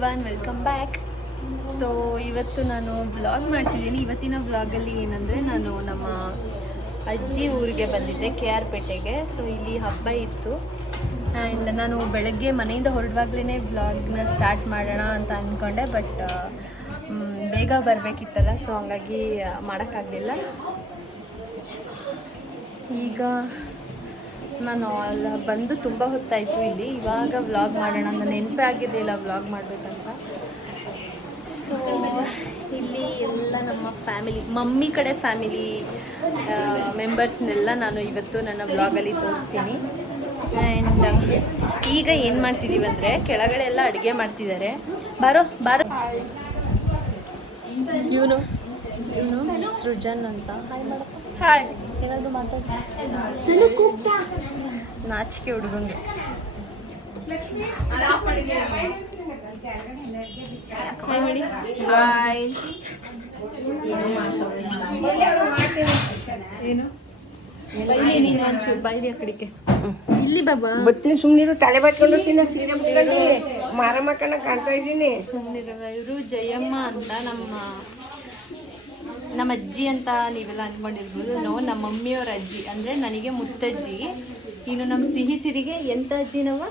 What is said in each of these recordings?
Everyone, welcome back. So ಇವತ್ತು ನಾನು vlog ಮಾಡ್ತಿದ್ದೀನಿ. ಇವತ್ತಿನ ವ್ಲಾಗಲ್ಲಿ ಏನಂದರೆ, ನಾನು ನಮ್ಮ ಅಜ್ಜಿ ಊರಿಗೆ ಬಂದಿದ್ದೆ, KR ಪೇಟೆಗೆ. ಸೊ ಇಲ್ಲಿ ಹಬ್ಬ ಇತ್ತು ಆ್ಯಂಡ್ ನಾನು ಬೆಳಗ್ಗೆ ಮನೆಯಿಂದ ಹೊರಡುವಾಗಲೇ ವ್ಲಾಗ್ನ ಸ್ಟಾರ್ಟ್ ಮಾಡೋಣ ಅಂತ ಅಂದ್ಕೊಂಡೆ. ಬಟ್ ಬೇಗ ಬರಬೇಕಿತ್ತಲ್ಲ, ಸೊ ಹಂಗಾಗಿ ಮಾಡೋಕ್ಕಾಗಲಿಲ್ಲ. ಈಗ ನಾನು ಬಂದು ತುಂಬ ಹೊತ್ತಾಯಿತು ಇಲ್ಲಿ. ಇವಾಗ ವ್ಲಾಗ್ ಮಾಡೋಣ ಅಂತ ನೆನಪೇ ಆಗಿರಲಿಲ್ಲ ವ್ಲಾಗ್ ಮಾಡಬೇಕಂತ. ಸೊ ಇಲ್ಲಿ ಎಲ್ಲ ನಮ್ಮ ಫ್ಯಾಮಿಲಿ, ಮಮ್ಮಿ ಕಡೆ ಫ್ಯಾಮಿಲಿ ಮೆಂಬರ್ಸ್ನೆಲ್ಲ ನಾನು ಇವತ್ತು ನನ್ನ ವ್ಲಾಗಲ್ಲಿ ತೋರಿಸ್ತೀನಿ. ಆ್ಯಂಡ್ ಈಗ ಏನು ಮಾಡ್ತಿದ್ದೀವಿ ಅಂದರೆ, ಕೆಳಗಡೆ ಎಲ್ಲ ಅಡುಗೆ ಮಾಡ್ತಿದ್ದಾರೆ. ಬಾರೋ ಇವನು ಸೃಜನ್ ಅಂತ. ಹಾಯ್ ಮಾಡಪ್ಪ. ಹಾಯ್. ಏನಾದರೂ ನಾಚಿಕೆ ಹುಡುಗಂಗೆ. ಹಾಯ್ ಮಾಡಿ. ಹಾಯ್. ಏನು ಬೈಲಿ ನೀನು ಒಂಚೂರು ಬೈಲಿ ಆ ಕಡೆಗೆ. ಇಲ್ಲಿ ಬಾಬಾ ಬತ್ತೀನಿ, ಸುಮ್ಮನಿರು. ತಲೆ ಬಾಚ್ಕೊಂಡು ಸೀರೆ ಮುಟ್ಕೊಂಡು ಮಾರಮ್ಮ ಕಣ್ಣ ಕಾಣ್ತಾ ಇದ್ದೀನಿ. ಸುಮ್ಮನಿರುವ. ಇವರು ಜಯಮ್ಮ ಅಂತ ನಮ್ಮ ಅಜ್ಜಿ ಅಂತ ನೀವೆಲ್ಲ ಅಂದ್ಕೊಂಡಿರ್ಬೋದು. ನಮ್ಮ ಮಮ್ಮಿಯವ್ರ ಅಜ್ಜಿ ಅಂದರೆ ನನಗೆ ಮುತ್ತಜ್ಜಿ. ಇನ್ನು ನಮ್ಮ ಸಿಹಿ ಸಿರಿಗೆ ಎಂಥ ಅಜ್ಜಿ ನಾವು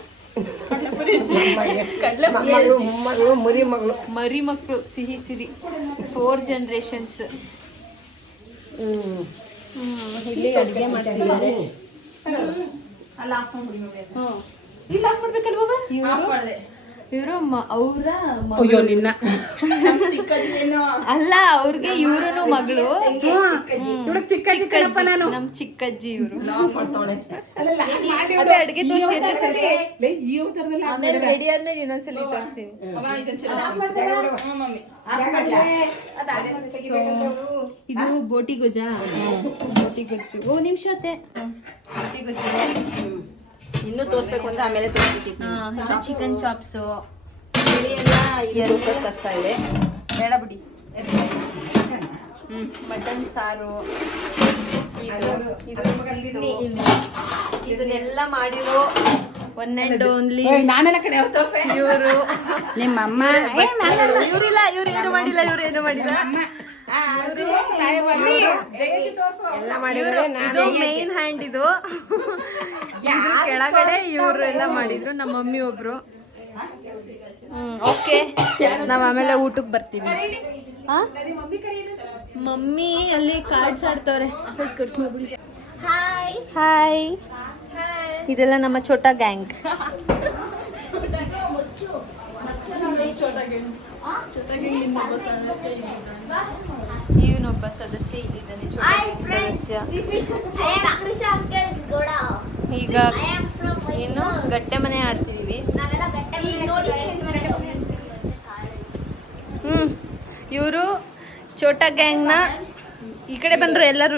ಮರಿ ಮಕ್ಕಳು ಸಿಹಿ ಸಿರಿ 4 ಜನರೇಷನ್ಸ್. ಇಲ್ಲಿ ಅಡುಗೆ ಮಾಡ್ತಿದ್ದಾರೆ. ಇವರು ಅವರ ಅಲ್ಲ, ಅವ್ರಿಗೆ ಇವ್ರು ಮಗಳು. ನಮ್ ಚಿಕ್ಕಜ್ಜಿ ಇವರು. ಅಡುಗೆ ತೋರಿಸಿ ಆಮೇಲೆ ರೆಡಿ ಆದ್ಮೇಲೆ ಇನ್ನೊಂದ್ಸಲಿ ತೋರಿಸ್ತೀನಿ. ಇದು ಬೋಟಿ ಗೊಜ್ಜಾ? ಬೋಟಿ ಗೊಜ್ಜು. ಓ ನಿಮಿಷ ಅತ್ತೆ. ಬೋಟಿ ಗೊಜ್ಜು ಇನ್ನೂ ತೋರಿಸ್ಬೇಕು ಅಂದ್ರೆ ಆಮೇಲೆ ತೋರಿಸ್ಬೇಕು. ಚಿಕನ್ ಚಾಪ್ಸು ಎಲ್ಲ ಕಷ್ಟ ಇದೆ, ಬೇಡ ಬಿಡಿ. ಮಟನ್ ಸಾರು, ಇದು ಸ್ವೀಟು. ಇದನ್ನೆಲ್ಲ ಮಾಡಿರೋ ಒನ್ ಆ್ಯಂಡ್ ಓನ್ಲಿ ಇವರು ನಿಮ್ಮಮ್ಮ. ಇವರಿಲ್ಲ, ಇವ್ರು ಏನು ಮಾಡಿಲ್ಲ, ಇವ್ರು ಏನು ಮಾಡಿಲ್ಲ. ಇದು ಮೇನ್ ಹ್ಯಾಂಡ್. ಇದು ಇದ್ರ ಕೆಳಗಡೆ ಇವರು ಎಲ್ಲ ಮಾಡಿದ್ರು. ನಮ್ಮ ಮಮ್ಮಿ ಒಬ್ರು. ಓಕೆ, ನಾವ್ ಆಮೇಲೆ ಊಟಕ್ಕೆ ಬರ್ತೀವಿ. ಮಮ್ಮಿ ಅಲ್ಲಿ ಕಾರ್ಡ್ಸ್ ಆಡ್ತವ್ರೆ. ಹಾಯ್. ಇದೆಲ್ಲ ನಮ್ಮ ಛೋಟಾ ಗ್ಯಾಂಗ್. ಇವನೊಬ್ಬ ಸದಸ್ಯ ಇಲ್ಲಿದ್ದಾನೆ, ಸದಸ್ಯ. ಈಗ ಏನು ಗಟ್ಟೆ ಮನೆ ಆಡ್ತಿದೀವಿ. ಇವರು ಛೋಟಾ ಗ್ಯಾಂಗ್ನ ಈ ಕಡೆ ಬಂದ್ರು ಎಲ್ಲರೂ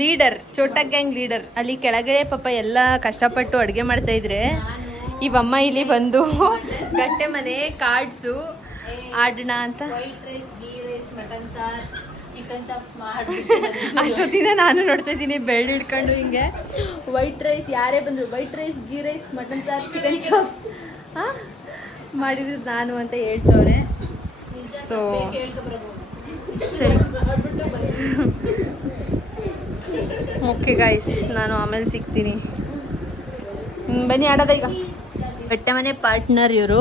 ಲೀಡರ್, ಛೋಟಾ ಗ್ಯಾಂಗ್ ಲೀಡರ್. ಅಲ್ಲಿ ಕೆಳಗಡೆ ಪಾಪ ಎಲ್ಲ ಕಷ್ಟಪಟ್ಟು ಅಡುಗೆ ಮಾಡ್ತಾ ಇದ್ರೆ, ಇವಮ್ಮ ಇಲ್ಲಿ ಬಂದು ಗಟ್ಟೆ ಮನೆ ಕಾರ್ಡ್ಸು ಆಡೋಣ ಅಂತ. ಚಿಕನ್ ಚಾಪ್ಸ್ ಅಷ್ಟೊತ್ತಿಂದ ನಾನು ನೋಡ್ತಾ ಇದ್ದೀನಿ ಬೆಳ್ಳಿ ಹಿಡ್ಕೊಂಡು ಹಿಂಗೆ. ವೈಟ್ ರೈಸ್ ಯಾರೇ ಬಂದರು, white rice, ghee rice, mutton ಸಾರು, ಚಿಕನ್ ಚಾಪ್ಸ್ ಮಾಡಿದ್ದು ನಾನು ಅಂತ ಹೇಳ್ತವ್ರೆ. ಸೊ ಸರಿ, ಓಕೆ ಗಾಯ್ಸ್, ನಾನು ಆಮೇಲೆ ಸಿಗ್ತೀನಿ. ಬನ್ನಿ ಆಡೋದ ಈಗ. ಗಟ್ಟೆ ಮನೆ ಪಾರ್ಟ್ನರ್ ಇವರು.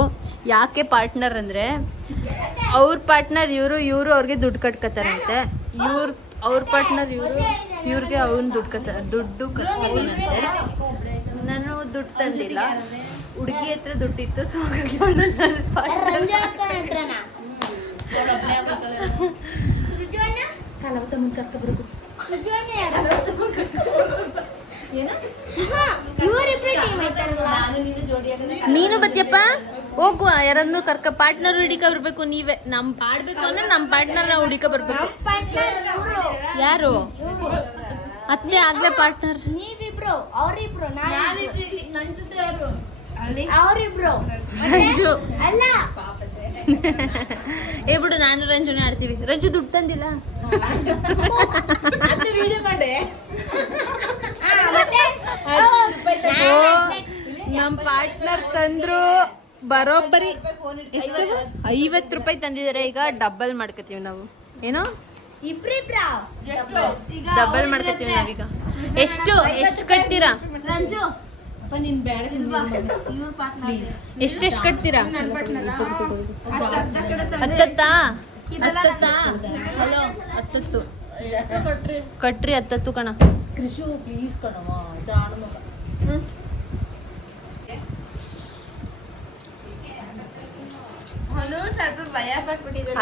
ಯಾಕೆ ಪಾರ್ಟ್ನರ್ ಅಂದರೆ, ಅವ್ರ ಪಾರ್ಟ್ನರ್ ಇವರು ಅವ್ರಿಗೆ ದುಡ್ಡು ಕಟ್ಕೋತಾರಂತೆ. ಅವ್ರ ಪಾರ್ಟ್ನರ್ ಇವ್ರಿಗೆ ಅವ್ನು ದುಡ್ಡು ಕಟ್ಕೋತಾನಂತೆ. ನಾನು ದುಡ್ಡು ತಂದಿಲ್ಲ, ಹುಡುಗಿ ಹತ್ರ ದುಡ್ಡಿತ್ತು. ಸೊ ಹಾಗಾಗಿ ನೀನು ಬತ್ತಿಯಪ್ಪ, ಹೋಗುವ. ಯಾರನ್ನು ಪಾರ್ಟ್ನರ್ ಹುಡುಕ ಬರ್ಬೇಕು. ನೀವೇ ನಮ್ ಆಡ್ಬೇಕು ಅಂದ್ರೆ ನಮ್ಮ ಪಾರ್ಟ್ನರ್ ನಾವು ಹುಡುಕ ಬರ್ಬೇಕು. ಯಾರು ಅತ್ತೆ ಆಗ್ಲೇ ಪಾರ್ಟ್ನರ್? ರಂಜು ಬಿಡು, ನಾನು ರಂಜುನೇ ಆಡ್ತೀವಿ. ರಂಜು ದುಡ್ಡು ತಂದಿಲ್ಲ. ನಮ್ಮ ಪಾರ್ಟ್ನರ್ ತಂದ್ರು, ಬರೋಬ್ಬರಿ ಎಷ್ಟು 50 ರೂಪಾಯಿ ತಂದಿದ್ದಾರೆ. ಈಗ ಡಬಲ್ ಮಾಡ್ಕೋತೀವಿ ನಾವು. ಏನೋ ಡಬಲ್ ಮಾಡ್ಕೋತೀವಿ ನಾವೀಗ. ಎಷ್ಟು ಕಟ್ತೀರಾ? ಎಷ್ಟೆಷ್ಟು ಕಟ್ತೀರಾ? ಹತ್ತತ್ತಾ? ಹಲೋ, 10 ಕಟ್ರಿ. 10 ಕಣ.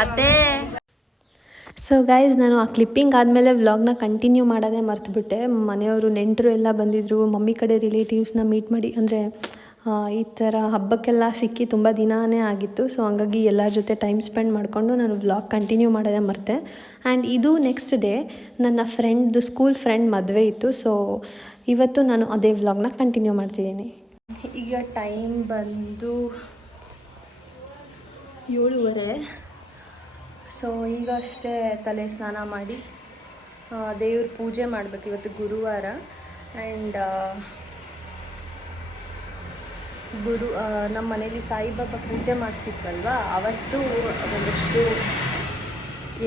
ಅದೇ. ಸೊ ಗೈಸ್, ನಾನು ಆ ಕ್ಲಿಪ್ಪಿಂಗ್ ಆದಮೇಲೆ ವ್ಲಾಗ್ನ ಕಂಟಿನ್ಯೂ ಮಾಡೋದೇ ಮರ್ತುಬಿಟ್ಟೆ. ಮನೆಯವರು ನೆಂಟರು ಎಲ್ಲ ಬಂದಿದ್ದರು. ಮಮ್ಮಿ ಕಡೆ ರಿಲೇಟಿವ್ಸ್ನ ಮೀಟ್ ಮಾಡಿ, ಅಂದರೆ ಈ ಥರ ಹಬ್ಬಕ್ಕೆಲ್ಲ ಸಿಕ್ಕಿ ತುಂಬ ದಿನಾನೇ ಆಗಿತ್ತು. ಸೊ ಹಂಗಾಗಿ ಎಲ್ಲರ ಜೊತೆ ಟೈಮ್ ಸ್ಪೆಂಡ್ ಮಾಡಿಕೊಂಡು ನಾನು ವ್ಲಾಗ್ ಕಂಟಿನ್ಯೂ ಮಾಡೋದೇ ಮರ್ತೆ. ಆ್ಯಂಡ್ ಇದು ನೆಕ್ಸ್ಟ್ ಡೇ ನನ್ನ ಫ್ರೆಂಡ್ದು ಸ್ಕೂಲ್ ಫ್ರೆಂಡ್ ಮದುವೆ ಇತ್ತು. ಸೊ ಇವತ್ತು ನಾನು ಅದೇ ವ್ಲಾಗ್ನ ಕಂಟಿನ್ಯೂ ಮಾಡ್ತಿದ್ದೀನಿ. ಈಗ ಟೈಮ್ ಬಂದು 7:30. ಸೊ ಈಗ ಅಷ್ಟೇ ತಲೆ ಸ್ನಾನ ಮಾಡಿ ದೇವ್ರ ಪೂಜೆ ಮಾಡಬೇಕು. ಇವತ್ತು ಗುರುವಾರ. ಆ್ಯಂಡ್ ನಮ್ಮ ಮನೇಲಿ ಸಾಯಿಬಾಬಾ ಪೂಜೆ ಮಾಡಿಸಿದ್ವಲ್ವ, ಅವತ್ತು ಒಂದಷ್ಟು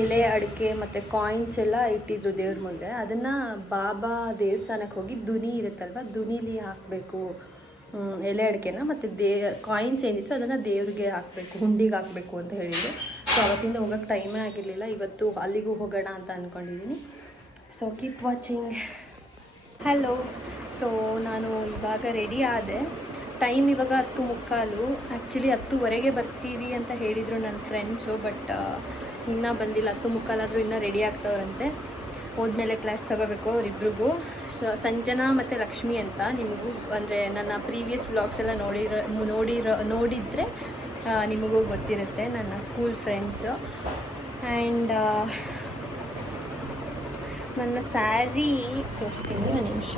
ಎಲೆ ಅಡಿಕೆ ಮತ್ತು ಕಾಯಿನ್ಸ್ ಎಲ್ಲ ಇಟ್ಟಿದ್ರು ದೇವ್ರ ಮುಂದೆ. ಅದನ್ನು ಬಾಬಾ ದೇವಸ್ಥಾನಕ್ಕೆ ಹೋಗಿ ದುನಿ ಇರುತ್ತಲ್ವ, ದುನಿಲಿ ಹಾಕಬೇಕು ಎಲೆ ಅಡಿಕೆನ. ಮತ್ತು ಕಾಯಿನ್ಸ್ ಏನಿತ್ತು ಅದನ್ನು ದೇವ್ರಿಗೆ ಹಾಕಬೇಕು, ಹುಂಡಿಗೆ ಹಾಕಬೇಕು ಅಂತ ಹೇಳಿದ್ರು. ಸೊ ಅವತ್ತಿಂದ ಹೋಗೋಕ್ಕೆ ಟೈಮೇ ಆಗಿರಲಿಲ್ಲ. ಇವತ್ತು ಅಲ್ಲಿಗೂ ಹೋಗೋಣ ಅಂತ ಅಂದ್ಕೊಂಡಿದ್ದೀನಿ. So keep watching. Hello. So ನಾನು ಇವಾಗ ರೆಡಿ ಆದೆ. ಟೈಮ್ ಇವಾಗ 10:45. ಆ್ಯಕ್ಚುಲಿ 10:15 ಬರ್ತೀವಿ ಅಂತ ಹೇಳಿದರು ನನ್ನ ಫ್ರೆಂಡ್ಸು. ಬಟ್ ಇನ್ನೂ ಬಂದಿಲ್ಲ. 10:45 ಆದರೂ ಇನ್ನೂ ರೆಡಿ ಆಗ್ತವ್ರಂತೆ. ಹೋದ್ಮೇಲೆ ಕ್ಲಾಸ್ ತೊಗೋಬೇಕು ಅವರಿಬ್ರಿಗೂ. ಸಂಜನಾ ಮತ್ತು ಲಕ್ಷ್ಮಿ ಅಂತ. ನಿಮಗೂ ಅಂದರೆ ನನ್ನ ಪ್ರೀವಿಯಸ್ ವ್ಲಾಗ್ಸ್ ಎಲ್ಲ ನೋಡಿದರೆ ನಿಮಗೂ ಗೊತ್ತಿರುತ್ತೆ, ನನ್ನ ಸ್ಕೂಲ್ ಫ್ರೆಂಡ್ಸು. ಆ್ಯಂಡ್ ನನ್ನ ಸ್ಯಾರಿ ತೋರಿಸ್ತೀನಿ, ಒಂದು ನಿಮಿಷ.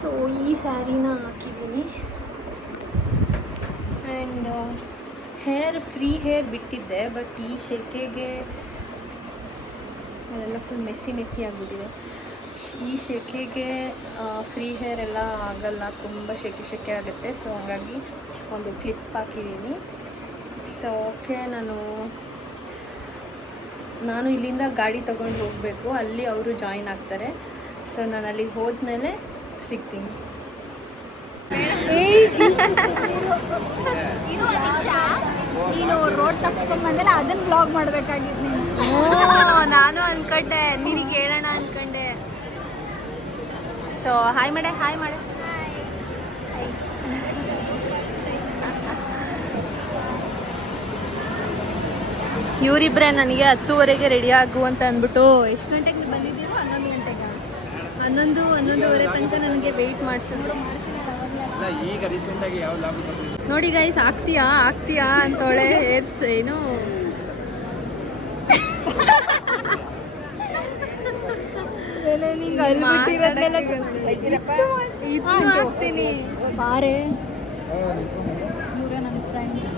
ಸೊ ಈ ಸ್ಯಾರಿನ ಹಾಕಿದ್ದೀನಿ. ಆ್ಯಂಡ್ ಫ್ರೀ ಹೇರ್ ಬಿಟ್ಟಿದ್ದೆ, ಬಟ್ ಈ ಶೆಕೆಗೆ ಅದೆಲ್ಲ ಫುಲ್ ಮೆಸ್ಸಿ ಆಗಿಬಿಟ್ಟಿದೆ. ಈ ಶೆಕೆಗೆ ಫ್ರೀ ಹೇರ್ ಎಲ್ಲ ಆಗಲ್ಲ, ತುಂಬ ಶೆಕೆ ಆಗುತ್ತೆ. ಸೊ ಹಾಗಾಗಿ ಒಂದು ಕ್ಲಿಪ್ ಹಾಕಿದ್ದೀನಿ. ಸೊ ಓಕೆ, ನಾನು ಇಲ್ಲಿಂದ ಗಾಡಿ ತೊಗೊಂಡು ಹೋಗಬೇಕು. ಅಲ್ಲಿ ಅವರು ಜಾಯಿನ್ ಆಗ್ತಾರೆ. ಸೊ ನಾನು ಅಲ್ಲಿಗೆ ಹೋದ್ಮೇಲೆ ಸಿಗ್ತೀನಿ. ನೀನು ರೋಡ್ ತಪ್ಸ್ಕೊಂಡ್ಬಂದಲ್ಲ, ಅದನ್ನ ಬ್ಲಾಗ್ ಮಾಡ್ಬೇಕಾಗಿತ್ತು ನೀನು. ನಾನು ಅನ್ಕೊಂಡೆ ನಿನಗೆ ಹೇಳೋಣ ಅನ್ಕೊಂಡೆ. ಸೊ ಹಾಯ್ ಮಾಡೆ. ಇವರಿಬ್ಬರೇ ನನಗೆ 10:15 ರೆಡಿ ಆಗು ಅಂತ ಅಂದ್ಬಿಟ್ಟು, ಎಷ್ಟು ಗಂಟೆಗೆ ಬಂದಿದ್ದೀವೋ 11 ಗಂಟೆಗೆ, 11:30 ತನಕ ನನಗೆ ವೆಯ್ಟ್ ಮಾಡಿಸಿದ್ರು. ಈಗ ರೀಸೆಂಟಾಗಿ ಯಾವ ಲಾಗ್ ನೋಡಿ ಗೈಸ್, ಆಗ್ತೀಯಾ ಅಂತೋಳೆ. ಹೇರ್ಸ್ ಏನು ಆಗ್ತೀನಿ ಬಾರೆ. ಇವರೇ ನನ್ನ ಫ್ರೆಂಡ್ಸ್.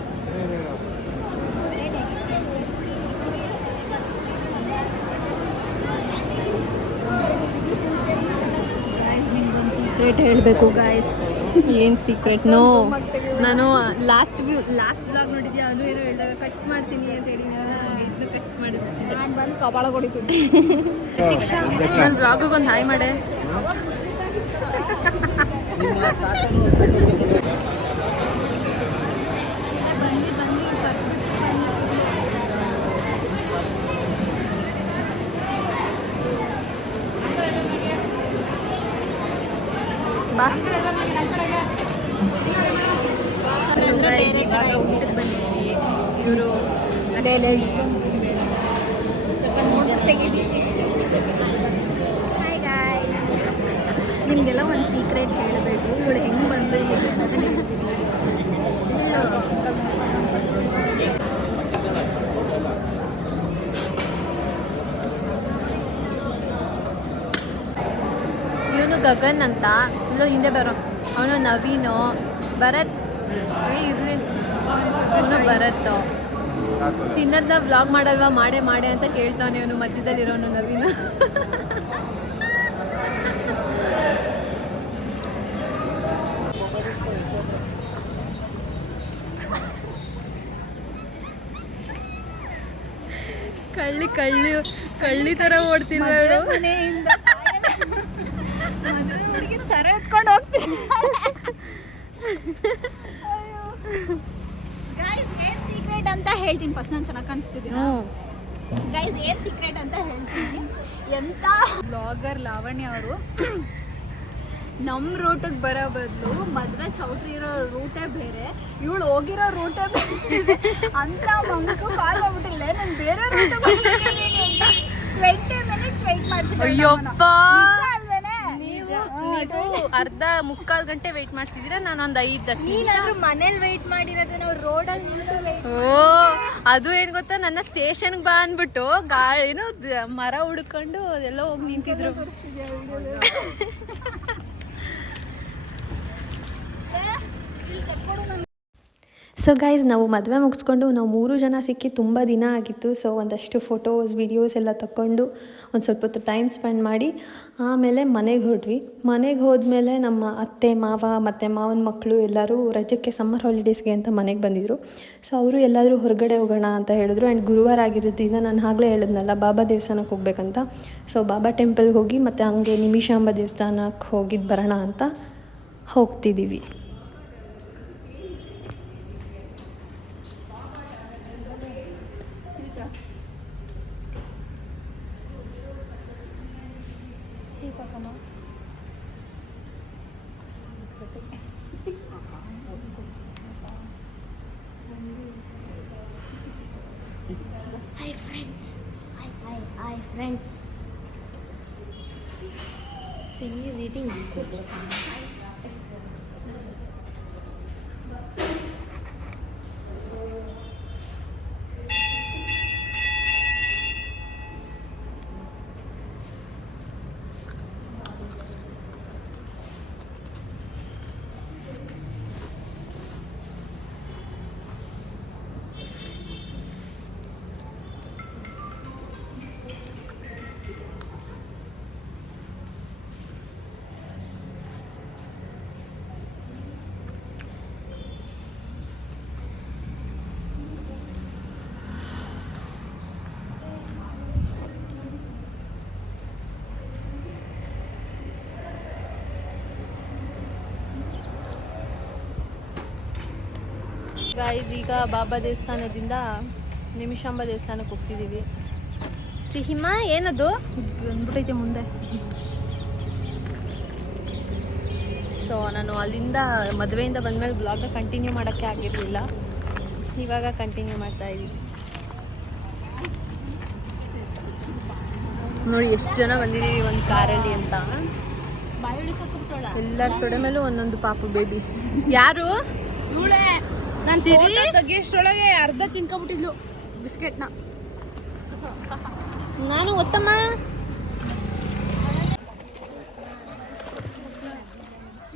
ನಿಮ್ಗೊಂದು ಸೀಕ್ರೆಟ್ ಹೇಳಬೇಕು ಗಾಯ್ಸ್. ಏನು ಸೀಕ್ರೆಟ್? ನಾನು ಲಾಸ್ಟ್ ಬ್ಲಾಗ್ ನೋಡಿದ್ಯಾ? ಅನು ಏನೋ ಹೇಳಿದಾಗ ಕಟ್ ಮಾಡ್ತೀನಿ ಅಂತ ಹೇಳಿ ಇದನ್ನು ಕಟ್ ಮಾಡಿದ್ದೀನಿ. ನಾನು ಬಂದು ಕಪಾಳ ಹೊಡಿತೀನಿ. ನನ್ನ ಬ್ಲಾಗಿಗೆ ಒಂದು ಹಾಯ್ ಮಾಡೆ. ಇವಾಗ ಊಟಕ್ಕೆ ಬಂದಿದ್ದೀವಿ. ಇವರು ಸ್ವಲ್ಪ ನೋಡ್ಬಿಟ್ಟು ತೆಗೀರಿ. ಹಾಯ್ ಗಾಯ್ಸ್, ನಿಮಗೆಲ್ಲ ಒಂದು ಸೀಕ್ರೆಟ್ ಹೇಳಬೇಕು. ಇವಳು ಹೆಂಗೆ ಬಂದಿದೆ ಅಂತ ಹೇಳ್ತೀನಿ. ಇವನು ಗಗನ್ ಅಂತ, ಇಲ್ಲ ಹಿಂದೆ ಬರೋ ಅವನು ನವೀನು, ಭರತ್ ಇರ್ಲಿ ಬರತ್ತೋ ತಿನ್ನೋದನ್ನ ವ್ಲಾಗ್ ಮಾಡಲ್ವಾ ಮಾಡೆ ಅಂತ ಕೇಳ್ತಾನೆ ಅವನು ಮಧ್ಯದಲ್ಲಿರೋನು ನವೀನ. ಕಳ್ಳಿ ತರ ಓಡ್ತೀನಿ ಮನೆಯಿಂದ ಹುಡುಗಿ ಸರ ಎತ್ಕೊಂಡು ಹೋಗ್ತೀನಿ. ಗೈಸ್ ಏನ್ ಸೀಕ್ರೆಟ್ ಅಂತ ಹೇಳ್ತೀನಿ. ಫಸ್ಟ್ ನಾನು ಚೆನ್ನಾಗಿ ಕಾಣಿಸ್ತಿದ್ದೀನಿ. ಗೈಸ್ ಏನ್ ಸೀಕ್ರೆಟ್ ಅಂತ ಹೇಳ್ತೀನಿ. ಎಂತ ಬ್ಲಾಗರ್ ಲಾವಣ್ಯ ಅವರು ನಮ್ಮ ರೂಟಿಗೆ ಬರೋ ಬದಲು ಮದುವೆ ಚೌಟ್ರಿ ಇರೋ ರೂಟೇ ಬೇರೆ, ಇವಳು ಹೋಗಿರೋ ರೂಟೇ ಬೇರೆ ಅಂತ ಮಂಕು ಕಾಲ್ ಮಾಡ್ಬಿಟ್ಟಿಲ್ಲ. ನಾನು ಬೇರೆ ರೂಟ್ 20 ಮಿನಿಟ್ಸ್ ವೆಯ್ಟ್ ಮಾಡ್ಸಿದ್ದೆ. ಅಯ್ಯಪ್ಪ ನೀವು ಅರ್ಧ ಮುಕ್ಕಾಲು ಗಂಟೆ ವೆಯ್ಟ್ ಮಾಡಿಸಿದ್ರೆ ನಾನು ಒಂದು 5-10 ನಿಮಿಷ ಮನೇಲಿ ವೆಯ್ಟ್ ಮಾಡಿರೋದು, ನಾವು ರೋಡಲ್ಲಿ ನಿಂತು ಓ ಅದು ಏನು ಗೊತ್ತಾ, ನನ್ನ ಸ್ಟೇಷನ್ಗೆ ಬಾ ಅಂದ್ಬಿಟ್ಟು ಏನು ಮರ ಹುಡ್ಕೊಂಡು ಎಲ್ಲ ಹೋಗಿ ನಿಂತಿದ್ರು. ಸೊ ಗೈಸ್, ನಾವು ಮದುವೆ ಮುಗಿಸ್ಕೊಂಡು ನಾವು 3 ಜನ ಸಿಕ್ಕಿ ತುಂಬ ದಿನ ಆಗಿತ್ತು. ಸೊ ಒಂದಷ್ಟು ಫೋಟೋಸ್ ವಿಡಿಯೋಸ್ ಎಲ್ಲ ತಗೊಂಡು ಒಂದು ಸ್ವಲ್ಪ ಹೊತ್ತು ಟೈಮ್ ಸ್ಪೆಂಡ್ ಮಾಡಿ ಆಮೇಲೆ ಮನೆಗೆ ಹೊರಟ್ವಿ. ಮನೆಗೆ ಹೋದ್ಮೇಲೆ ನಮ್ಮ ಅತ್ತೆ ಮಾವ ಮತ್ತು ಮಾವನ ಮಕ್ಕಳು ಎಲ್ಲರೂ ರಜಕ್ಕೆ ಸಮ್ಮರ್ ಹಾಲಿಡೇಸ್ಗೆ ಅಂತ ಮನೆಗೆ ಬಂದಿದ್ದರು. ಸೊ ಅವರು ಎಲ್ಲಾದರೂ ಹೊರಗಡೆ ಹೋಗೋಣ ಅಂತ ಹೇಳಿದ್ರು. ಆ್ಯಂಡ್ ಗುರುವಾರ ಆಗಿರೋದ್ರಿಂದ ನಾನು ಆಗಲೇ ಹೇಳಿದ್ನಲ್ಲ ಬಾಬಾ ದೇವಸ್ಥಾನಕ್ಕೆ ಹೋಗ್ಬೇಕಂತ. ಸೊ ಬಾಬಾ ಟೆಂಪಲ್ಗೆ ಹೋಗಿ ಮತ್ತು ಹಂಗೆ ನಿಮಿಷಾಂಬ ದೇವಸ್ಥಾನಕ್ಕೆ ಹೋಗಿದ್ದು ಬರೋಣ ಅಂತ ಹೋಗ್ತಿದ್ದೀವಿ. Hi friends. See, he is eating biscuits. Guys, ಈಗ ಬಾಬಾ ದೇವಸ್ಥಾನದಿಂದ ನಿಮಿಷಾಂಬ ದೇವಸ್ಥಾನಕ್ಕೆ ಹೋಗ್ತಿದ್ದೀವಿ. ಸಿಹಿಮ ಏನದು ಬಂದ್ಬಿಟ್ಟೈತೆ ಮುಂದೆ. ಸೊ ನಾನು ಅಲ್ಲಿಂದ ಮದುವೆಯಿಂದ ಬಂದಮೇಲೆ ಬ್ಲಾಗ್ನ ಕಂಟಿನ್ಯೂ ಮಾಡೋಕ್ಕೆ ಆಗಿರಲಿಲ್ಲ. ಇವಾಗ ಕಂಟಿನ್ಯೂ ಮಾಡ್ತಾಯಿದ್ದೀವಿ. ನೋಡಿ ಎಷ್ಟು ಜನ ಬಂದಿದ್ದೀವಿ ಒಂದು ಕಾರಲ್ಲಿ ಅಂತ. ಎಲ್ಲರ ಕಡೆ ಮೇಲೂ ಒಂದೊಂದು ಪಾಪು ಬೇಬೀಸ್. ಯಾರು ನಾನು ತೆಗಿಯೋಷ್ಟೊಳಗೆ ಅರ್ಧ ತಿನ್ಕೊಬಿಟ್ಟಿದ್ಲು ಬಿಸ್ಕೆಟ್ನ. ನಾನು ಒತ್ತಮ್ಮ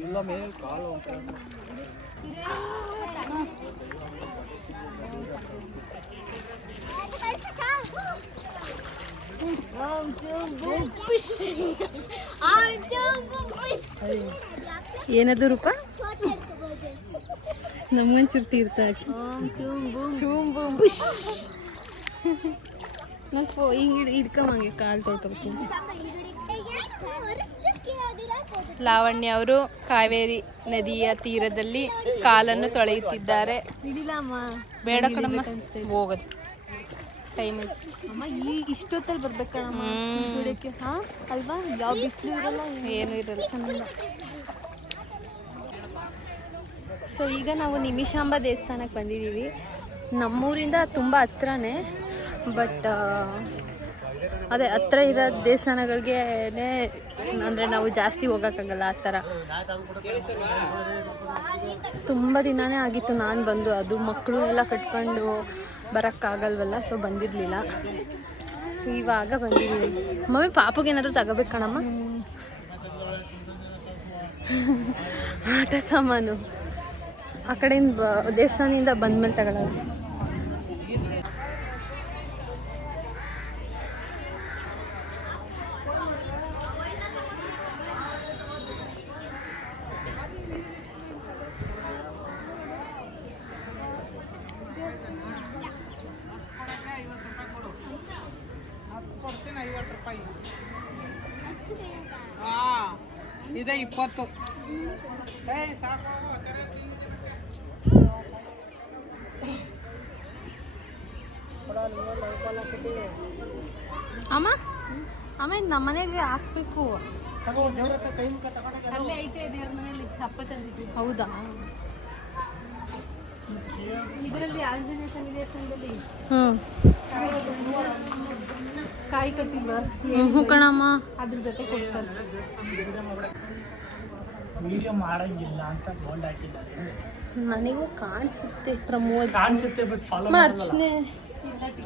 ಇಲ್ಲ ಮೇಲೆ ಕಾಲು ಏನದು ರೂಪ ನಮ್ಗೊಂಚೂರು ತೀರ್ಥ ಹಾಕಿ ಹಿಂಗೆ ಹಿಡ್ಕೊಂಬಂಗೆ ಕಾಲು ತೊಳ್ಕೊಬೇಕು. ಲಾವಣ್ಯ ಅವರು ಕಾವೇರಿ ನದಿಯ ತೀರದಲ್ಲಿ ಕಾಲನ್ನು ತೊಳೆಯುತ್ತಿದ್ದಾರೆ. ಬೇಡ ಕಣಮ್ಮ, ಹೋಗೋದು ಟೈಮ್ ಐತಿ ಅಮ್ಮ. ಈಗ ಇಷ್ಟೊತ್ತಲ್ಲಿ ಬರ್ಬೇಕಮ್ಮ ಕುಡಿಯೋಕ್ಕೆ. ಹಾಂ ಅಲ್ವಾ, ಯಾವ ಬಿಸಿಲು ಇರಲ್ಲ, ಏನೂ ಇರಲ್ಲ, ಚೆನ್ನಾಗಿಲ್ಲ. ಸೊ ಈಗ ನಾವು ನಿಮಿಷಾಂಬ ದೇವಸ್ಥಾನಕ್ಕೆ ಬಂದಿದ್ದೀವಿ. ನಮ್ಮೂರಿಂದ ತುಂಬ ಹತ್ರನೇ, ಬಟ್ ಅದೇ ಹತ್ರ ಇರೋ ದೇವಸ್ಥಾನಗಳಿಗೆ ಅಂದರೆ ನಾವು ಜಾಸ್ತಿ ಹೋಗೋಕ್ಕಾಗಲ್ಲ ಆ ಥರ. ತುಂಬ ದಿನವೇ ಆಗಿತ್ತು ನಾನು ಬಂದು. ಅದು ಮಕ್ಕಳು ಎಲ್ಲ ಕಟ್ಕೊಂಡು ಬರೋಕ್ಕಾಗಲ್ವಲ್ಲ, ಸೊ ಬಂದಿರಲಿಲ್ಲ. ಇವಾಗ ಬಂದಿದ್ದೀವಿ. ಮಮ್ಮಿ ಪಾಪಗೆ ಏನಾದರೂ ತಗೋಬೇಕು ಕಣಮ್ಮ, ಆಟ ಸಾಮಾನು. ಆ ಕಡೆಯಿಂದ ದೇವಸ್ಥಾನದಿಂದ ಬಂದ್ಮೇಲೆ ತಗೊಳ್ಳೋದು. ಇದೆ 20. ಅಮ್ಮ ಆಮೇಲೆ ನಮ್ಮ ಮನೆಗೆ ಹಾಕ್ಬೇಕು. ಹೌದಾ? ಇದರಲ್ಲಿ ಆಂಜನೇಯ ಸ್ವಾಮಿ ದೇವಸ್ಥಾನದಲ್ಲಿ ಕಾಯಿ ಕಟ್ಟಿಲ್ವಾ ಹ್ಞೂ ಕಣಮ್ಮ. ಅದ್ರ ಜೊತೆ ಕೊಡ್ತಾರೆ. ವಿಡಿಯೋ ಮಾಡಂಗಿಲ್ಲ ಅಂತ ಬೋಲ್ಡ್ ಹಾಕಿಲ್ಲ. ನನಗೂ ಕಾಣಿಸುತ್ತೆ ಪ್ರಮೋದ್. ಕಾಣಿಸುತ್ತೆ ಬಟ್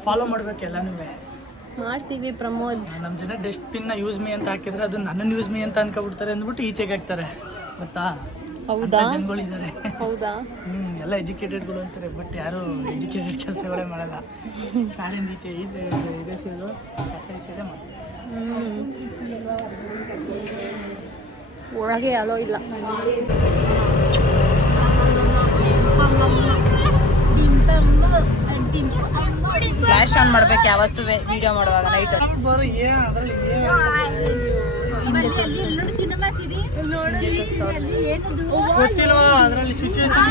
ಫಾಲೋ ಮಾಡ್ಬೇಕು ಎಲ್ಲನೂ. ಮಾಡ್ತೀವಿ ಪ್ರಮೋದ್. ನಮ್ಮ ಜನ ಡಸ್ಟ್ಬಿನ್ನ ಯೂಸ್ ಮೀ ಅಂತ ಹಾಕಿದ್ರೆ ಅದು ನನ್ನನ್ನು ಯೂಸ್ ಮೀ ಅಂತ ಅನ್ಕೊಬಿಡ್ತಾರೆ ಅಂದ್ಬಿಟ್ಟು ಈಚೆಗೆ ಹಾಕ್ತಾರೆ ಗೊತ್ತಾ? ಹೌದಾ? ಜನಗಳಿದ್ದಾರೆ. ಹೌದಾ? ಎಲ್ಲ ಎಜುಕೇಟೆಡ್ಗಳು ಅಂತಾರೆ ಬಟ್ ಯಾರು ಎಜುಕೇಟೆಡ್ ಕೆಲಸಗಳೇ ಮಾಡಲ್ಲ. ಕಾರಿಂದ ಈಚೆ ಇದೆ ಸಿಗೋದು ಕಸ ಇದೆ ಮಾಡ್ತಾರೆ. ಒಳಗೆ ಅಲೋ ಇಲ್ಲ. ಫ್ಲಾಶ್ ಆನ್ ಮಾಡ್ಬೇಕು ಯಾವತ್ತೂ ವಿಡಿಯೋ ಮಾಡುವಾಗ ನೈಟ್. ಗೊತ್ತಿಲ್ವಾ ಅದರಲ್ಲಿ ಸಿಚುವೇಶನ್?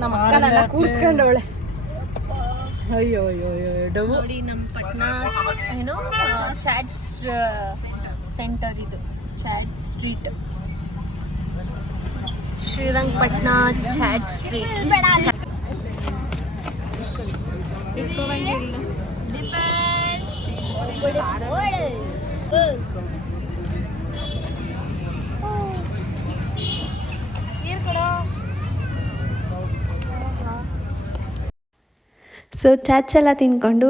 ನಮ್ಮ ಅಕ್ಕನ ಕೂರ್ಸ್ಕೊಂಡವಳೆ. ಅಯ್ಯೋ ಅಯ್ಯೋ ಡಬು. ನೋಡಿ ನಮ್ಮ ಪಟ್ನಾ ಏನು ಚಾಟ್ ಸೆಂಟರ್, ಇದು chaat street, Srirangapatna chaat street. So chaats ಎಲ್ಲ ತಿಂದ್ಕೊಂಡು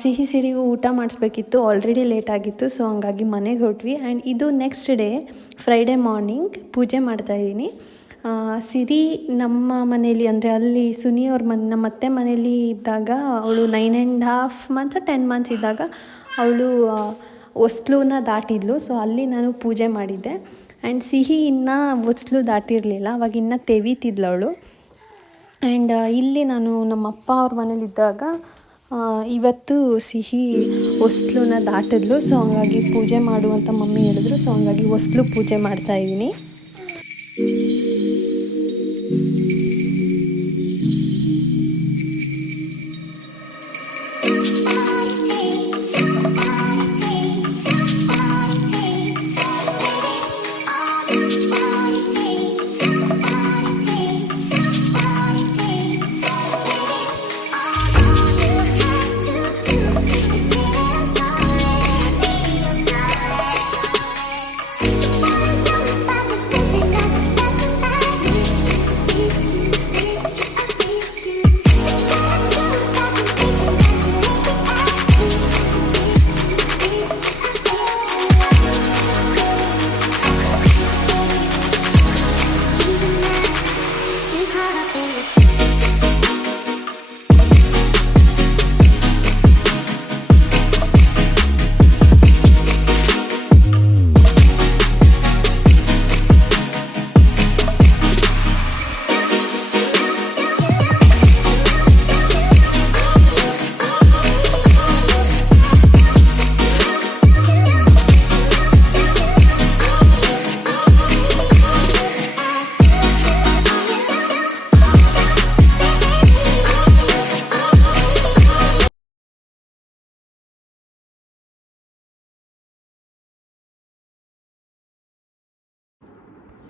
ಸಿಹಿ ಸಿರಿಗೂ ಊಟ ಮಾಡಿಸ್ಬೇಕಿತ್ತು. ಆಲ್ರೆಡಿ ಲೇಟ್ ಆಗಿತ್ತು, ಸೊ ಹಂಗಾಗಿ ಮನೆಗೆ ಹೊರಟ್ವಿ. ಆ್ಯಂಡ್ ಇದು ನೆಕ್ಸ್ಟ್ ಡೇ ಫ್ರೈಡೇ ಮಾರ್ನಿಂಗ್ ಪೂಜೆ ಮಾಡ್ತಾಯಿದ್ದೀನಿ. ಸಿರಿ ನಮ್ಮ ಮನೇಲಿ ಅಂದರೆ ಅಲ್ಲಿ ಸುನಿಯವ್ರ ನಮ್ಮ ಅತ್ತೆ ಮನೇಲಿ ಇದ್ದಾಗ ಅವಳು 9.5 months 10 months ಇದ್ದಾಗ ಅವಳು ಹೊಸ್ಲೂನ ದಾಟಿದ್ಲು. ಸೊ ಅಲ್ಲಿ ನಾನು ಪೂಜೆ ಮಾಡಿದ್ದೆ. ಆ್ಯಂಡ್ ಸಿಹಿ ಇನ್ನೂ ಹೊಸ್ಲು ದಾಟಿರಲಿಲ್ಲ, ಅವಾಗ ಇನ್ನೂ ತೆವಿತಿದ್ಲು ಅವಳು. ಆ್ಯಂಡ್ ಇಲ್ಲಿ ನಾನು ನಮ್ಮ ಅಪ್ಪ ಅವ್ರ ಮನೇಲಿದ್ದಾಗ ಇವತ್ತು ಸಿಹಿ ಹೊಸ್ಲುನ ದಾಟಿದ್ಲು. ಸೊ ಹಂಗಾಗಿ ಪೂಜೆ ಮಾಡು ಅಂತ ಮಮ್ಮಿ ಹೇಳಿದ್ರು. ಸೊ ಹಂಗಾಗಿ ಹೊಸ್ಲು ಪೂಜೆ ಮಾಡ್ತಾಯಿದ್ದೀನಿ.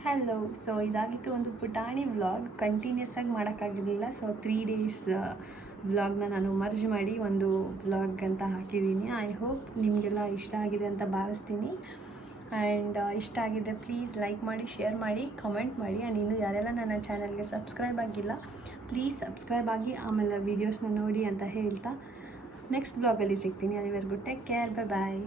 ಹಲೋ. ಸೊ ಇದಾಗಿತ್ತು ಒಂದು ಪುಟಾಣಿ ವ್ಲಾಗ್. ಕಂಟಿನ್ಯೂಸ್ ಆಗಿ ಮಾಡೋಕ್ಕಾಗಿರಲಿಲ್ಲ. ಸೊ 3 days ವ್ಲಾಗ್ನ ನಾನು ಮರ್ಜ್ ಮಾಡಿ ಒಂದು ವ್ಲಾಗ್ ಅಂತ ಹಾಕಿದ್ದೀನಿ. ಐ ಹೋಪ್ ನಿಮಗೆಲ್ಲ ಇಷ್ಟ ಆಗಿದೆ ಅಂತ ಭಾವಿಸ್ತೀನಿ. ಆ್ಯಂಡ್ ಇಷ್ಟ ಆಗಿದ್ದರೆ ಪ್ಲೀಸ್ ಲೈಕ್ ಮಾಡಿ, ಶೇರ್ ಮಾಡಿ, ಕಮೆಂಟ್ ಮಾಡಿ. ಆ್ಯಂಡ್ ಇನ್ನು ಯಾರೆಲ್ಲ ನನ್ನ ಚಾನಲ್ಗೆ ಸಬ್ಸ್ಕ್ರೈಬ್ ಆಗಿಲ್ಲ ಪ್ಲೀಸ್ ಸಬ್ಸ್ಕ್ರೈಬ್ ಆಗಿ ಆಮೇಲೆ ವೀಡಿಯೋಸ್ನ ನೋಡಿ ಅಂತ ಹೇಳ್ತಾ ನೆಕ್ಸ್ಟ್ ಬ್ಲಾಗಲ್ಲಿ ಸಿಗ್ತೀನಿ. ಅಲ್ಲಿವರೆಗೂ ಟೇಕ್ ಕೇರ್, ಬಾಯ್.